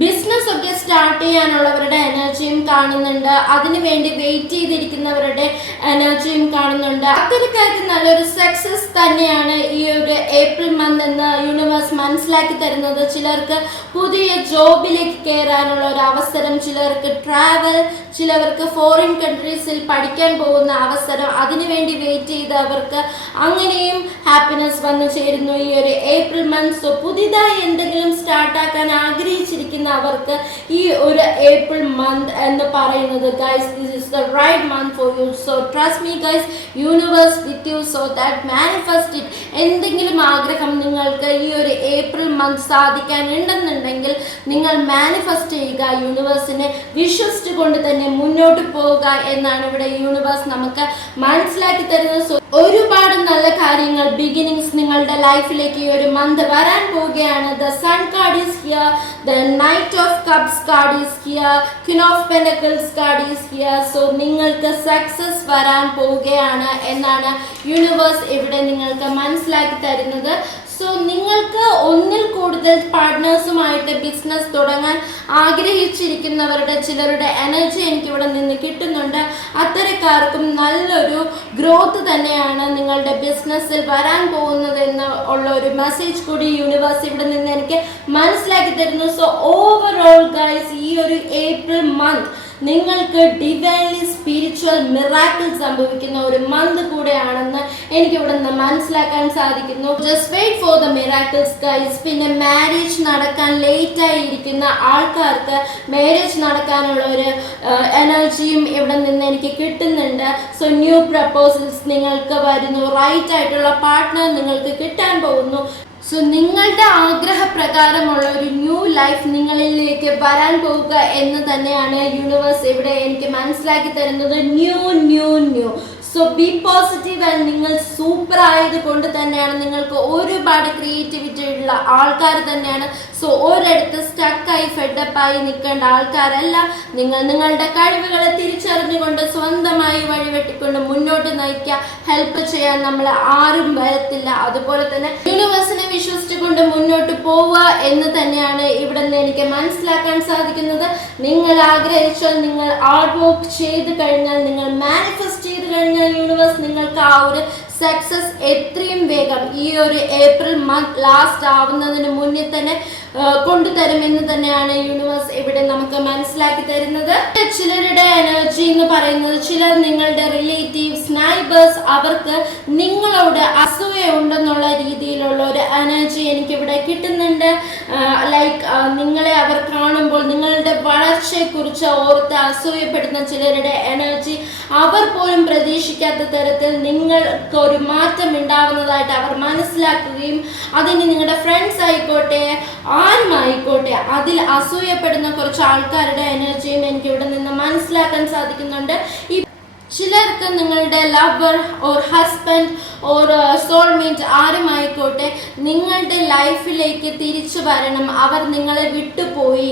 ബിസിനസ് ഒക്കെ സ്റ്റാർട്ട് ചെയ്യാനുള്ളവരുടെ എനർജിയും കാണുന്നുണ്ട്. അതിനു വേണ്ടി വെയിറ്റ് ചെയ്തിരിക്കുന്നവരുടെ എനർജിയും കാണുന്നുണ്ട്. അത്തരക്കാർക്ക് നല്ലൊരു സക്സസ് തന്നെയാണ് ഈ ഒരു ഏപ്രിൽ മന്ത് എന്ന് യൂണിവേഴ്സ് മനസ്സിലാക്കി തരുന്നത്. ചിലർക്ക് പുതിയ ജോബിലേക്ക് കയറാനുള്ള ഒരു അവസരം ചിലർക്ക് ട്രാവൽ ചിലവർക്ക് ഫോറിൻ കൺട്രീസിൽ പഠിക്കാൻ പോകുന്ന അവസരം അതിനുവേണ്ടി വെയിറ്റ് ചെയ്തവർക്ക് അങ്ങനെയും ഹാപ്പിനെസ് വന്നു ചേരുന്നു ഈ ഒരു ഏപ്രിൽ മന്ത് പുതിയതായി എന്തെങ്കിലും സ്റ്റാർട്ടാക്കാൻ ആഗ്രഹിച്ചിരിക്കുന്ന അവർക്ക് ഈ ഒരു ഏപ്രിൽ മന്ത് എന്ന് പറയുന്നത് guys this is the right month for you so trust me guys universe with you so that manifest it എന്തെങ്കിലും ആഗ്രഹം നിങ്ങൾക്ക് ഈ ഒരു ഏപ്രിൽ മന്ത് സാധിക്കാൻ ഉണ്ടെന്നുണ്ടെങ്കിൽ നിങ്ങൾ മാനിഫെസ്റ്റ് ചെയ്യുക യൂണിവേഴ്സിനെ വിശ്വസിച്ചുകൊണ്ട് തന്നെ മുന്നോട്ട് പോവുക എന്നാണ് ഇവിടെ യൂണിവേഴ്സ് നമുക്ക് മനസ്സിലാക്കി തരുന്നത്. ഒരുപാട് നല്ല കാര്യങ്ങൾ ബിഗിനിങ്സ് നിങ്ങളുടെ ലൈഫിലേക്ക് ഈ ഒരു മന്ത് വരാൻ പോവുകയാണ്. The sun card is here the knight of cups card is here queen of pentacles card is here so നിങ്ങൾക്ക് സക്സസ് വരാൻ പോവുകയാണ് എന്നാണ് യൂണിവേഴ്സ് ഇവിടെ നിങ്ങൾക്ക് മനസ്സിലാക്കി തരുന്നത്. സോ നിങ്ങൾക്ക് ഒന്നിൽ കൂടുതൽ പാർട്ട്നേഴ്സുമായിട്ട് ബിസിനസ് തുടങ്ങാൻ ആഗ്രഹിച്ചിരിക്കുന്നവരുടെ ചിലരുടെ എനർജി എനിക്ക് ഇവിടെ നിന്ന് കിട്ടുന്നുണ്ട്. അത്തരക്കാർക്കും നല്ലൊരു ഗ്രോത്ത് തന്നെയാണ് നിങ്ങളുടെ ബിസിനസ്സിൽ വരാൻ പോകുന്നത് എന്ന് ഉള്ള ഒരു മെസ്സേജ് കൂടി യൂണിവേഴ്സ് ഇവിടെ നിന്ന് എനിക്ക് മനസ്സിലാക്കി തരുന്നു. സോ ഓവറോൾ ഗൈസ് ഈ ഒരു ഏപ്രിൽ മന്ത് നിങ്ങൾക്ക് ഡിവൈൻലി സ്പിരിച്വൽ മിറാക്കിൾ സംഭവിക്കുന്ന ഒരു മന്ത് കൂടെയാണെന്ന് എനിക്ക് ഇവിടെ നിന്ന് മനസ്സിലാക്കാൻ സാധിക്കുന്നു. Just wait for the miracles guys പിന്നെ മാരേജ് നടക്കാൻ ലേറ്റ് ആയിരിക്കുന്ന ആൾക്കാർക്ക് മാരേജ് നടക്കാനുള്ള ഒരു എനർജിയും ഇവിടെ നിന്ന് എനിക്ക് കിട്ടുന്നുണ്ട്. സോ ന്യൂ പ്രപ്പോസൽസ് നിങ്ങൾക്ക് വരുന്നു. റൈറ്റ് ആയിട്ടുള്ള പാർട്ട്ണർ നിങ്ങൾക്ക് കിട്ടാൻ പോകുന്നു. സോ നിങ്ങളുടെ ആഗ്രഹപ്രകാരമുള്ള ഒരു ന്യൂ ലൈഫ് നിങ്ങളിലേക്ക് വരാൻ പോവുക എന്ന് തന്നെയാണ് യൂണിവേഴ്സ് ഇവിടെ എനിക്ക് മനസ്സിലാക്കി തരുന്നത്. New new new so be positive and നിങ്ങൾ സൂപ്പർ ആയത് കൊണ്ട് തന്നെയാണ് നിങ്ങൾക്ക് ഒരുപാട് ക്രിയേറ്റിവിറ്റി ഉള്ള ആൾക്കാർ തന്നെയാണ്. സോ ഒരിടത്ത് സ്റ്റക്കായി ഫെഡപ്പായി നിൽക്കേണ്ട ആൾക്കാരല്ല നിങ്ങൾ. നിങ്ങളുടെ കഴിവുകളെ തിരിച്ചറിഞ്ഞുകൊണ്ട് സ്വന്തമായി വഴിവെട്ടിക്കൊണ്ട് മുന്നോട്ട് നയിക്കുക. ഹെൽപ്പ് ചെയ്യാൻ നമ്മൾ ആരും വരത്തില്ല. അതുപോലെ തന്നെ യൂണിവേഴ്സിനെ വിശ്വസിച്ചുകൊണ്ട് മുന്നോട്ട് പോവുക എന്ന് തന്നെയാണ് ഇവിടെ നിന്ന് എനിക്ക് മനസ്സിലാക്കാൻ സാധിക്കുന്നത്. നിങ്ങൾ ആഗ്രഹിച്ചാൽ നിങ്ങൾ ആർട്ട് വർക്ക് ചെയ്ത് കഴിഞ്ഞാൽ നിങ്ങൾ മാനിഫെസ്റ്റ് ചെയ്ത് കഴിഞ്ഞാൽ യൂണിവേഴ്സ് നിങ്ങൾക്ക് ആ ഒരു സക്സസ് എത്രയും വേഗം ഈ ഒരു ഏപ്രിൽ മന്ത് ലാസ്റ്റ് ആവുന്നതിന് മുന്നേ തന്നെ കൊണ്ടുതരുമെന്ന് തന്നെയാണ് യൂണിവേഴ്സ് ഇവിടെ നമുക്ക് മനസ്സിലാക്കി തരുന്നത്. ചിലരുടെ എനർജി എന്ന് പറയുന്നത് ചിലർ നിങ്ങളുടെ റിലേറ്റീവ്സ് നൈബേഴ്സ് അവർക്ക് നിങ്ങളോട് അസൂയ ഉണ്ടെന്നുള്ള രീതിയിലുള്ള ഒരു എനർജി എനിക്കിവിടെ കിട്ടുന്നുണ്ട്. ലൈക്ക് നിങ്ങളെ അവർ കാണുമ്പോൾ നിങ്ങളുടെ വളർച്ചയെക്കുറിച്ച് ഓർത്ത് അസൂയപ്പെടുന്ന ചിലരുടെ എനർജി അവർ പോലും പ്രതീക്ഷിക്കാത്ത തരത്തിൽ നിങ്ങൾക്ക് ഒരു മാറ്റം ഉണ്ടാവുന്നതായിട്ട് അവർ മനസ്സിലാക്കുകയും അതിന് നിങ്ങളുടെ ഫ്രണ്ട്സ് ആയിക്കോട്ടെ ആരും ആയിക്കോട്ടെ അതിൽ അസൂയപ്പെടുന്ന കുറച്ച് ആൾക്കാരുടെ എനർജിയും എനിക്ക് ഇവിടെ നിന്ന് മനസ്സിലാക്കാൻ സാധിക്കുന്നുണ്ട്. ഈ ചിലർക്ക് നിങ്ങളുടെ lover or husband or soulmate ആരുമായിക്കോട്ടെ നിങ്ങളുടെ ലൈഫിലേക്ക് തിരിച്ചു വരണം. അവർ നിങ്ങളെ വിട്ടുപോയി.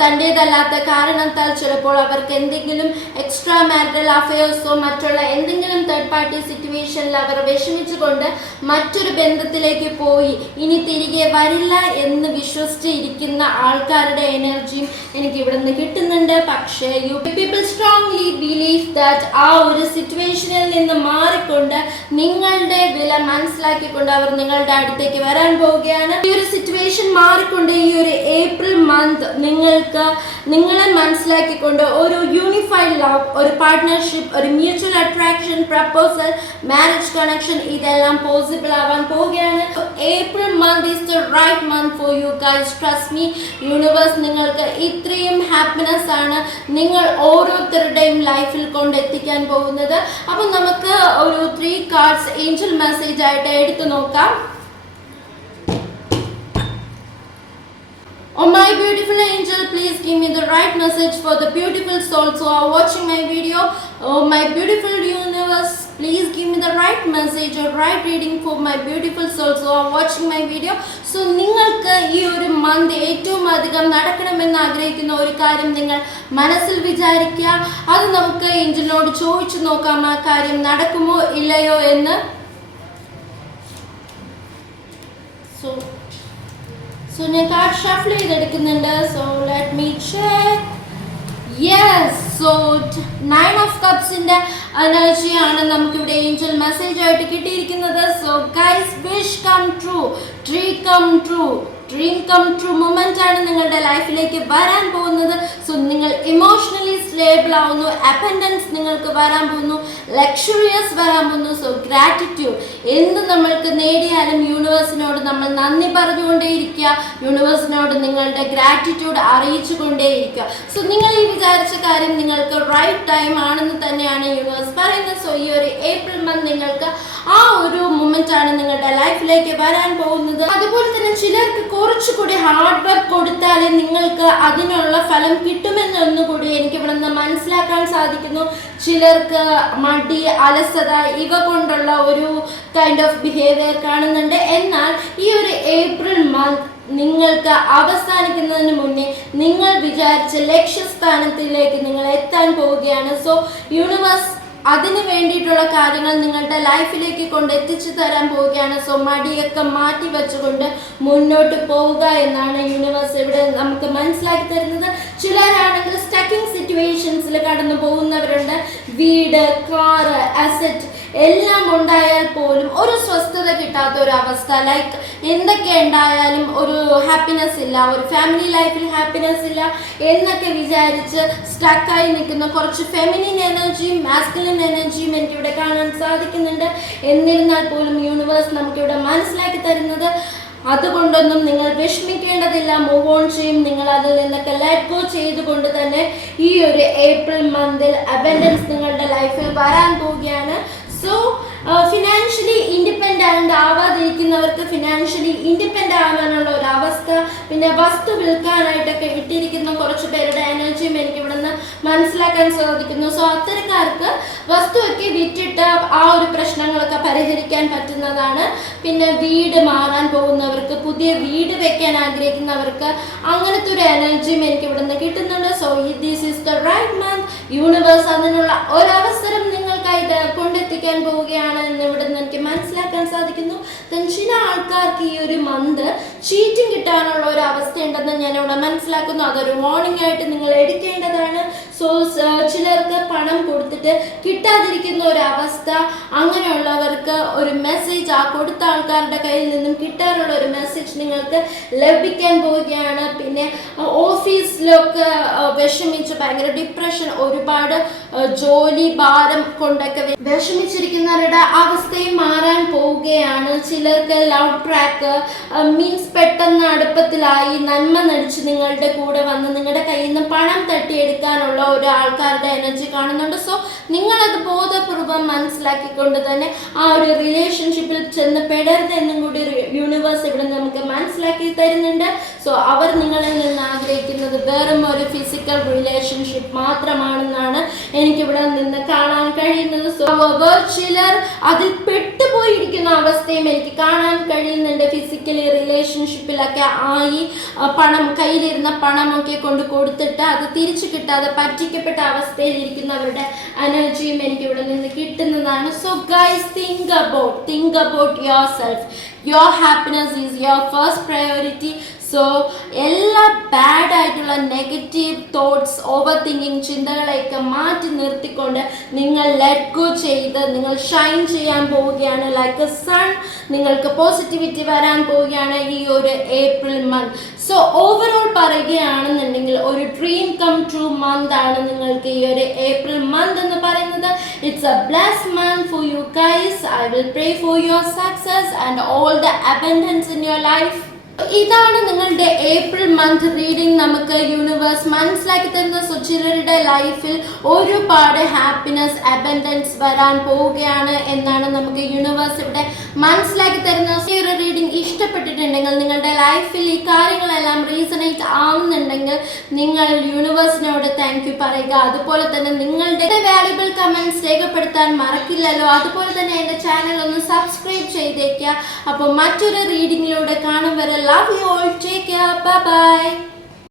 തന്റേതല്ലാത്ത കാരണത്താൽ ചിലപ്പോൾ അവർക്ക് എന്തെങ്കിലും എക്സ്ട്രാ മാരിറ്റൽ അഫയേഴ്സോ മറ്റുള്ള എന്തെങ്കിലും തേർഡ് പാർട്ടി സിറ്റുവേഷനിൽ അവർ വിഷമിച്ചുകൊണ്ട് മറ്റൊരു ബന്ധത്തിലേക്ക് പോയി. ഇനി തിരികെ വരില്ല എന്ന് വിശ്വസിച്ച് ഇരിക്കുന്ന ആൾക്കാരുടെ എനർജിയും എനിക്ക് ഇവിടെ നിന്ന് കിട്ടുന്നുണ്ട്. പക്ഷേ you people strongly believe that ആ ഒരു സിറ്റുവേഷനിൽ നിന്ന് മാറിക്കൊണ്ട് നിങ്ങളുടെ വില മനസ്സിലാക്കിക്കൊണ്ട് അവർ നിങ്ങളുടെ അടുത്തേക്ക് വരാൻ പോവുകയാണ്. ഈ ഒരു സിറ്റുവേഷൻ മാറിക്കൊണ്ട് ഈ ഒരു ഏപ്രിൽ മന്ത് നിങ്ങൾക്ക് നിങ്ങളെ മനസ്സിലാക്കിക്കൊണ്ട് ഒരു യൂണിഫൈഡ് ലവ് ഒരു പാർട്ട്ണർഷിപ്പ് ഒരു mutual attraction proposal marriage connection ഇതെല്ലാം പോസിബിൾ ആവാൻ പോവുകയാണ്. April month is the right month for you guys trust me universe നിങ്ങൾക്ക് ഇത്രയും ഹാപ്പിനെസ് ആണ്. നിങ്ങൾ ഓരോരുത്തരുടെയും ലൈഫിൽ കൊണ്ടെത്തിക്കാൻ പോകുന്നത് അപ്പം നമുക്ക് ഒരു ത്രീ കാർഡ്സ് ഏഞ്ചൽ മെസ്സേജ് ആയിട്ട് എടുത്തു നോക്കാം Oh my beautiful angel, please give me the right message for the beautiful souls who are watching my video. Oh my beautiful universe, please give me the right message or right reading for my beautiful souls who are watching my video. So നിങ്ങൾക്ക് ഈ ഒരു month ഏറ്റവും അധികം നടക്കണമെന്ന് ആഗ്രഹിക്കുന്ന ഒരു കാര്യം നിങ്ങൾ മനസ്സിൽ വിചാരിക്കുക. അത് നമുക്ക് എഞ്ചിനോട് ചോദിച്ചു നോക്കാം ആ കാര്യം നടക്കുമോ ഇല്ലയോ എന്ന്. സോ സോ ഞാൻ കാർഡ് ഷഫിൾ ചെയ്തെടുക്കുന്നുണ്ട്. So let me check yes so nine of കപ്സിന്റെ എനർജിയാണ് നമുക്കിവിടെ ഏഞ്ചൽ മെസ്സേജ് ആയിട്ട് കിട്ടിയിരിക്കുന്നത്. So guys wish come true tree come true dream come true moment ആണ് നിങ്ങളുടെ ലൈഫിലേക്ക് വരാൻ പോകുന്നത്. സോ നിങ്ങൾ ഇമോഷണലി സ്റ്റേബിൾ ആവുന്നു അപ്പൻഡൻസ് നിങ്ങൾക്ക് വരാൻ പോകുന്നു ലക്ഷറിയസ് വരാൻ പോകുന്നു. സോ ഗ്രാറ്റിറ്റ്യൂഡ് എന്ത് നമ്മൾക്ക് നേടിയാലും യൂണിവേഴ്സിനോട് നമ്മൾ നന്ദി പറഞ്ഞുകൊണ്ടേയിരിക്കുക. യൂണിവേഴ്സിനോട് നിങ്ങളുടെ ഗ്രാറ്റിറ്റ്യൂഡ് അറിയിച്ചുകൊണ്ടേയിരിക്കുക. സോ നിങ്ങൾ ഈ വിചാരിച്ച കാര്യം നിങ്ങൾക്ക് റൈറ്റ് ടൈം ആണെന്ന് തന്നെയാണ് യൂണിവേഴ്സ് പറയുന്നത്. സോ ഈ ഒരു ഏപ്രിൽ മന്ത് നിങ്ങൾക്ക് ആ ഒരു മൊമെന്റ് ആണ് നിങ്ങളുടെ ലൈഫിലേക്ക് വരാൻ പോകുന്നത്. അതുപോലെ തന്നെ ചിലർക്ക് കുറച്ചുകൂടി ഹാർഡ് വർക്ക് കൊടുത്താലേ നിങ്ങൾക്ക് അതിനുള്ള ഫലം കിട്ടുമെന്നൊന്നുകൂടി എനിക്ക് ഇവിടെ നിന്ന് മനസ്സിലാക്കാൻ സാധിക്കുന്നു. ചിലർക്ക് മടി അലസത ഇവ കൊണ്ടുള്ള ഒരു കൈൻഡ് ഓഫ് ബിഹേവിയർ കാണുന്നുണ്ട്. എന്നാൽ ഈ ഒരു ഏപ്രിൽ മന്ത് നിങ്ങൾക്ക് അവസാനിക്കുന്നതിന് മുന്നേ നിങ്ങൾ വിചാരിച്ച ലക്ഷ്യസ്ഥാനത്തിലേക്ക് നിങ്ങൾ എത്താൻ പോവുകയാണ്. സോ യൂണിവേഴ്സ് അതിന് വേണ്ടിയിട്ടുള്ള കാര്യങ്ങൾ നിങ്ങളുടെ ലൈഫിലേക്ക് കൊണ്ട് എത്തിച്ചു തരാൻ പോവുകയാണ്. സോ മടിയൊക്കെ മാറ്റി വെച്ചുകൊണ്ട് മുന്നോട്ട് പോവുക എന്നാണ് യൂണിവേഴ്സ് ഇവിടെ നമുക്ക് മനസ്സിലാക്കി തരുന്നത്. ചിലരാണെങ്കിൽ സ്റ്റക്കിംഗ് സിറ്റുവേഷൻസിൽ കടന്നു പോകുന്നവരുണ്ട് വീട് കാറ് അസറ്റ് എല്ലാം ഉണ്ടായാൽ പോലും ഒരു സ്വസ്ഥത കിട്ടാത്ത ഒരു അവസ്ഥ. ലൈക്ക് എന്തൊക്കെ ഉണ്ടായാലും ഒരു ഹാപ്പിനെസ് ഇല്ല ഒരു ഫാമിലി ലൈഫിൽ ഹാപ്പിനെസ് ഇല്ല എന്നൊക്കെ വിചാരിച്ച് സ്റ്റക്കായി നിൽക്കുന്ന കുറച്ച് ഫെമിനിൻ എനർജിയും മാസ്കുലിൻ എനർജിയും എനിക്കിവിടെ കാണാൻ സാധിക്കുന്നുണ്ട്. എന്നിരുന്നാൽ പോലും യൂണിവേഴ്സ് നമുക്കിവിടെ മനസ്സിലാക്കി തരുന്നത് അതുകൊണ്ടൊന്നും നിങ്ങൾ വിഷമിക്കേണ്ടതില്ല. മൂവ് ഓൺ ചെയ്യും. നിങ്ങൾ അതിൽ നിന്നൊക്കെ ലെറ്റ് ഗോ ചെയ്തുകൊണ്ട് തന്നെ ഈ ഒരു ഏപ്രിൽ മന്തിൽ അബൻഡൻസ് നിങ്ങളുടെ ലൈഫിൽ വരാൻ പോവുകയാണ്. സോ ഫിനാൻഷ്യലി ഇൻഡിപെൻഡന്റ് ആവാതിരിക്കുന്നവർക്ക് ഫിനാൻഷ്യലി ഇൻഡിപെൻഡന്റ് ആവാനുള്ള ഒരു അവസ്ഥ പിന്നെ വസ്തു വിൽക്കാനായിട്ടൊക്കെ ഇട്ടിരിക്കുന്ന കുറച്ച് പേരുടെ എനർജിയും എനിക്ക് ഇവിടെ നിന്ന് മനസ്സിലാക്കാൻ സാധിക്കുന്നു. സോ അത്തരക്കാർക്ക് വസ്തുവൊക്കെ വിറ്റിട്ട് ആ ഒരു പ്രശ്നങ്ങളൊക്കെ പരിഹരിക്കാൻ പറ്റുന്നതാണ്. പിന്നെ വീട് മാറാൻ പോകുന്നവർക്ക് പുതിയ വീട് വെക്കാൻ ആഗ്രഹിക്കുന്നവർക്ക് അങ്ങനത്തെ ഒരു എനർജിയും എനിക്ക് ഇവിടെ നിന്ന് കിട്ടുന്നുണ്ട് so this is the right month universe അതിനുള്ള ഒരവസരം നിങ്ങൾക്കായിട്ട് കൊണ്ടെത്തിക്കാൻ പോവുകയാണ് എന്ന് ഇവിടെ നിന്ന് എനിക്ക് മനസ്സിലാക്കാൻ സാധിക്കുന്നു. ചില ആൾക്കാർക്ക് ഈ ഒരു മന്ത് ചീറ്റിംഗ് കിട്ടാനുള്ള ഒരു അവസ്ഥ ഉണ്ടെന്ന് ഞാൻ ഇവിടെ മനസ്സിലാക്കുന്നു. അതൊരു വാർണിംഗ് ആയിട്ട് നിങ്ങൾ എടുക്കേണ്ടതാണ്. സോ ചിലർക്ക് പണം കൊടുത്തിട്ട് കിട്ടാതിരിക്കുന്ന ഒരു അവസ്ഥ അങ്ങനെയുള്ളവർക്ക് ഒരു മെസ്സേജ് ആ കൊടുത്ത ആൾക്കാരുടെ കയ്യിൽ നിന്നും കിട്ടാനുള്ള ഒരു മെസ്സേജ് നിങ്ങൾക്ക് ലഭിക്കാൻ പോവുകയാണ്. പിന്നെ ഓഫീസിലൊക്കെ വിഷമിച്ച് ഭയങ്കര ഡിപ്രഷൻ ഒരുപാട് ജോലി ഭാരം കൊണ്ടൊക്കെ വിഷമിച്ചിരിക്കുന്നവരുടെ അവസ്ഥയും മാറാൻ പോവുകയാണ്. ചിലർക്ക് ലവ് ട്രാക്ക് മീൻസ് പെട്ടെന്ന് അടുപ്പത്തിലായി നന്മ നടിച്ച് നിങ്ങളുടെ കൂടെ വന്ന് നിങ്ങളുടെ കയ്യിൽ നിന്ന് പണം തട്ടിയെടുക്കാനുള്ള ഒരു ആൾക്കാരുടെ എനർജി കാണുന്നുണ്ട്. സോ നിങ്ങളത് ബോധപൂർവം മനസ്സിലാക്കിക്കൊണ്ട് തന്നെ ആ ഒരു റിലേഷൻഷിപ്പിൽ ചെന്ന് പെടരുത് എന്നും കൂടി യൂണിവേഴ്സ് ഇവിടെ നമുക്ക് മനസ്സിലാക്കി തരുന്നുണ്ട്. സോ അവർ നിങ്ങളിൽ നിന്ന് ആഗ്രഹിക്കുന്നത് വെറും ഒരു ഫിസിക്കൽ റിലേഷൻഷിപ്പ് മാത്രമാണെന്നാണ് എനിക്കിവിടെ നിന്ന് കാണാൻ കഴിയുന്നത്. സോ ചിലർ അതിൽ പെട്ടുപോയിരിക്കുന്ന അവസ്ഥയും എനിക്ക് കാണാൻ കഴിയുന്നുണ്ട്. ഫിസിക്കലി റിലേഷൻഷിപ്പിലൊക്കെ ആയി പണം കയ്യിലിരുന്ന പണമൊക്കെ കൊണ്ട് കൊടുത്തിട്ട് അത് തിരിച്ചു കിട്ടാതെ പറ്റിക്കപ്പെട്ട അവസ്ഥയിൽ ഇരിക്കുന്നവരുടെ എനർജിയും എനിക്ക് ഇവിടെ നിന്ന് കിട്ടുന്നതാണ്. So guys think about think about yourself your happiness is your first priority so എല്ലാ ബാഡ് ആയിട്ടുള്ള നെഗറ്റീവ് തോട്ട്സ് ഓവർ തിങ്കിങ് ചിന്തകളെയൊക്കെ മാറ്റി നിർത്തിക്കൊണ്ട് നിങ്ങൾ ലെറ്റ് ഗോ ചെയ്ത് നിങ്ങൾ ഷൈൻ ചെയ്യാൻ പോവുകയാണ്. ലൈക്ക് എ സൺ നിങ്ങൾക്ക് പോസിറ്റിവിറ്റി വരാൻ പോവുകയാണ് ഈ ഒരു ഏപ്രിൽ മന്ത് സോ ഓവറോൾ പറയുകയാണെന്നുണ്ടെങ്കിൽ ഒരു ഡ്രീം കം ട്രൂ മന്ത് ആണ് നിങ്ങൾക്ക് ഈ ഒരു ഏപ്രിൽ മന്ത് എന്ന് പറയുന്നത്. It's a bless month for you guys I will pray for your success and all the abundance in your life ഇതാണ് നിങ്ങളുടെ ഏപ്രിൽ മന്ത് റീഡിംഗ് നമുക്ക് യൂണിവേഴ്സ് മനസ്സിലാക്കി തരുന്ന സുചിരരുടെ ലൈഫിൽ ഒരുപാട് ഹാപ്പിനെസ് അബൻഡൻസ് വരാൻ പോവുകയാണ് എന്നാണ് നമുക്ക് യൂണിവേഴ്സ് ഇവിടെ മനസ്സിലാക്കി തരുന്ന ഈ ഒരു റീഡിംഗ് ഇഷ്ടപ്പെട്ടിട്ടുണ്ടെങ്കിൽ നിങ്ങളുടെ ലൈഫിൽ ഈ കാര്യങ്ങളെല്ലാം റീസണേറ്റ് ആവുന്നുണ്ടെങ്കിൽ നിങ്ങൾ യൂണിവേഴ്സിനോട് താങ്ക് യു പറയുക. അതുപോലെ തന്നെ നിങ്ങളുടെ വാല്യുബിൾ കമൻസ് രേഖപ്പെടുത്താൻ മറക്കില്ലല്ലോ. അതുപോലെ തന്നെ എന്റെ ചാനൽ ഒന്ന് സബ്സ്ക്രൈബ് ചെയ്തേക്കുക. അപ്പോൾ മറ്റൊരു റീഡിങ്ങിലൂടെ കാണും വരെ love you all take care bye